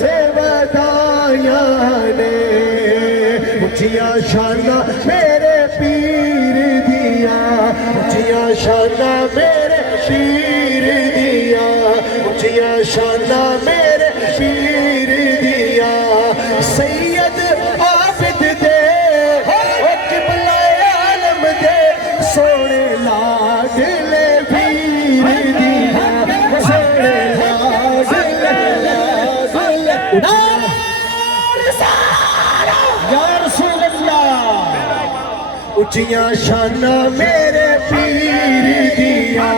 से वदाया ने ऊंचिया शाना मेरे पीर दिया ऊंचिया शाना मेरे पीर दिया ऊंचिया शाना मेरे पीर दिया सैयद आबिद दे किबला आलम दे सोने लाडले पीर दिया सोने लाडले ऊंचिया शाना मेरे पीर दिया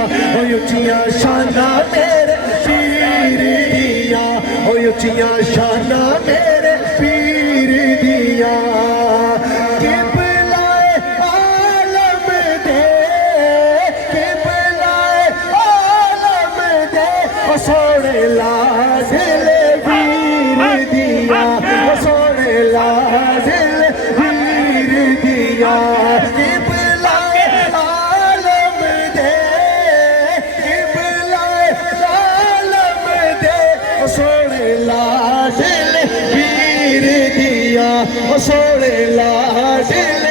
ऊंचिया शाना मेरे पीर दिया ऊंचिया शाना मेरे पीर दिया किबलाए आलम दे किबलाए आलम दे सोने लाडले पीर दिया सोने लाडले पीर दिया सोने लाडले